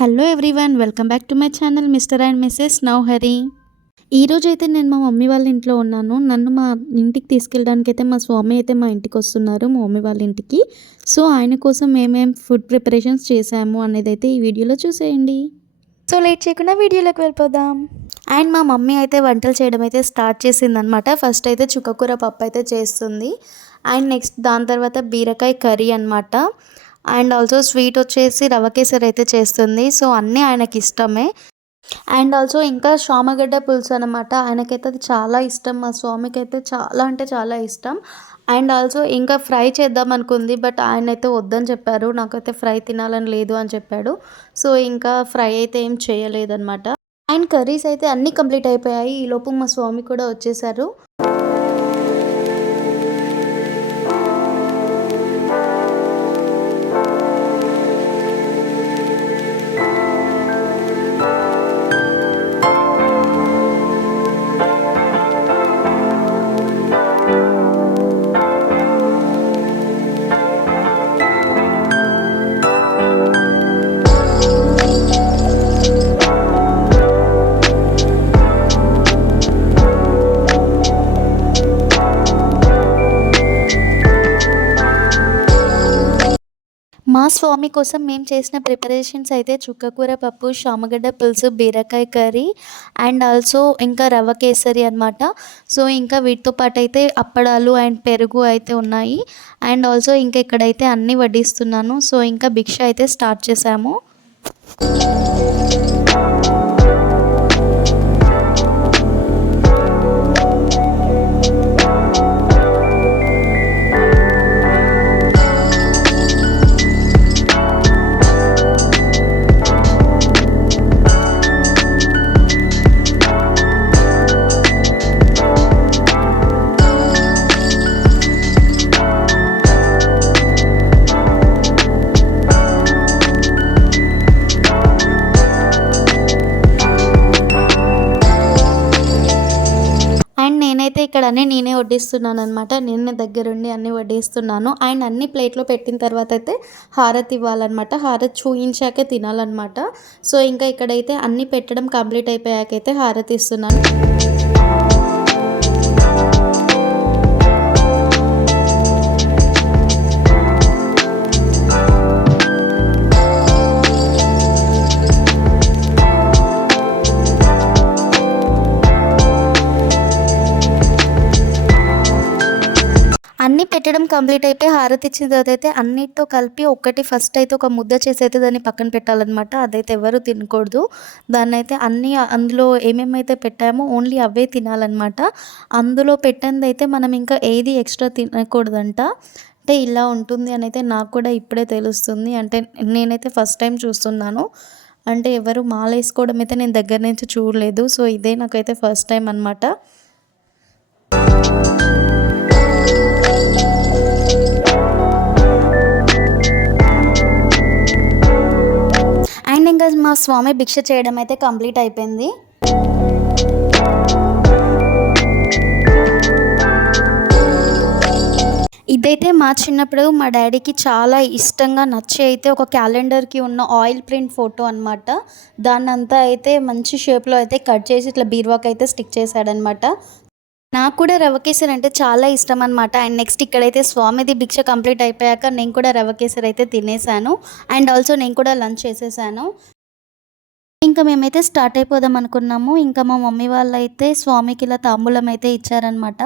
Hello everyone, welcome back to my channel mister and missus Nauhari. ఈరోజైతే నేను మా mummy వాళ్ళ ఇంట్లో ఉన్నాను. నన్ను మా ఇంటికి తీసుకెళ్ళడానికైతే మా స్వామి అయితే మా ఇంటికి వస్తున్నారు, మా మమ్మీ వాళ్ళ ఇంటికి. సో ఆయన కోసం మేమేం ఫుడ్ ప్రిపరేషన్స్ చేసాము అనేది అయితే ఈ వీడియోలో చూసేయండి. సో లేట్ చేయకుండా వీడియోలోకి వెళ్ళిపోదాం. అండ్ మా మమ్మీ అయితే వంటలు చేయడం అయితే స్టార్ట్ చేసిందనమాట. ఫస్ట్ అయితే చుక్కకూర పప్పు అయితే చేస్తుంది. అండ్ నెక్స్ట్ దాని తర్వాత బీరకాయ కర్రీ అనమాట. అండ్ ఆల్సో స్వీట్ వచ్చేసి రవ కేసరి అయితే చేస్తుంది. సో అన్నీ ఆయనకి ఇష్టమే. అండ్ ఆల్సో ఇంకా శామగడ్డ పులుసు అనమాట. ఆయనకైతే అది చాలా ఇష్టం. మా స్వామికి అయితే చాలా అంటే చాలా ఇష్టం. అండ్ ఆల్సో ఇంకా ఫ్రై చేద్దాం అనుకుంది, బట్ ఆయన అయితే వద్దని చెప్పారు. నాకైతే ఫ్రై తినాలని లేదు అని చెప్పాడు. సో ఇంకా ఫ్రై అయితే ఏం చేయలేదన్నమాట. అండ్ కర్రీస్ అయితే అన్నీ కంప్లీట్ అయిపోయాయి. ఈలోపు మా స్వామి కూడా వచ్చేసారు. మా స్వామి కోసం మేము చేసిన ప్రిపరేషన్స్ అయితే చుక్కకూర పప్పు, శామగడ్డ పులుసు, బీరకాయ కర్రీ అండ్ ఆల్సో ఇంకా రవ్వ కేసరి అనమాట. సో ఇంకా వీటితో పాటు అయితే అప్పడాలు అండ్ పెరుగు అయితే ఉన్నాయి. అండ్ ఆల్సో ఇంకా ఇక్కడైతే అన్నీ వడ్డిస్తున్నాను. సో ఇంకా భిక్ష అయితే స్టార్ట్ చేసాము. నేనైతే ఇక్కడ నేనే వడ్డిస్తున్నాను అనమాట. నేనే దగ్గరుండి అన్నీ వడ్డిస్తున్నాను. అండ్ అన్ని ప్లేట్లో పెట్టిన తర్వాత అయితే హారతి ఇవ్వాలన్నమాట. హారతి చూయించాకే తినాలన్నమాట. సో ఇంకా ఇక్కడైతే అన్నీ పెట్టడం కంప్లీట్ అయిపోయాకైతే హారతి ఇస్తున్నాను. అన్నీ పెట్టడం కంప్లీట్ అయిపోయి హారతి ఇచ్చిన తర్వాత అయితే అన్నిటితో కలిపి ఒకటి ఫస్ట్ అయితే ఒక ముద్ద చేసి అయితే దాన్ని పక్కన పెట్టాలన్నమాట. అదైతే ఎవరు తినకూడదు. దాన్ని అయితే అన్నీ అందులో ఏమేమైతే పెట్టామో ఓన్లీ అవే తినాలన్నమాట. అందులో పెట్టింది అయితే మనం ఇంకా ఏది ఎక్స్ట్రా తినకూడదంట. అంటే ఇలా ఉంటుంది అని అయితే నాకు కూడా ఇప్పుడే తెలుస్తుంది. అంటే నేనైతే ఫస్ట్ టైం చూస్తున్నాను. అంటే ఎవరు మాల వేసుకోవడం అయితే నేను దగ్గర నుంచి చూడలేదు. సో ఇదే నాకైతే ఫస్ట్ టైం అనమాట. అండ్ ఇంకా మా స్వామి భిక్ష చేయడం అయితే కంప్లీట్ అయిపోయింది. ఇదైతే మా చిన్నప్పుడు మా డాడీకి చాలా ఇష్టంగా నచ్చి అయితే ఒక క్యాలెండర్కి ఉన్న ఆయిల్ ప్రింట్ ఫోటో అనమాట. దాన్నంతా అయితే మంచి షేప్లో అయితే కట్ చేసి ఇట్లా బీరువాకి అయితే స్టిక్ చేశాడనమాట. నాకు కూడా రవ్వ కేసరి అంటే చాలా ఇష్టం అనమాట. అండ్ నెక్స్ట్ ఇక్కడైతే స్వామిది భిక్ష కంప్లీట్ అయిపోయాక నేను కూడా రవ్వ కేసరి అయితే తినేసాను. అండ్ ఆల్సో నేను కూడా లంచ్ చేసేసాను. ఇంకా మేమైతే స్టార్ట్ అయిపోదాం అనుకున్నాము. ఇంకా మా మమ్మీ వాళ్ళు అయితే స్వామికి ఇలా తాంబూలం అయితే ఇచ్చారనమాట.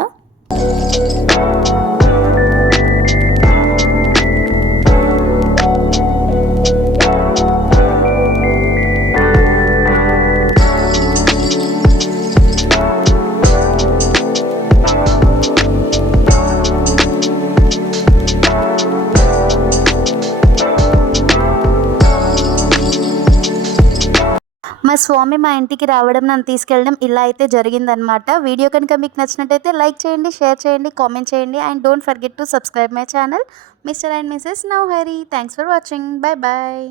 మా స్వామి మా ఇంటికి రావడం, నన్ను తీసుకెళ్ళడం ఇలా అయితే జరిగిందనమాట. వీడియో కనుక మీకు నచ్చినట్టయితే లైక్ చేయండి, షేర్ చేయండి, కామెంట్ చేయండి. And don't forget to subscribe my channel mister and missus Nauhari. Thanks for watching. Bye bye.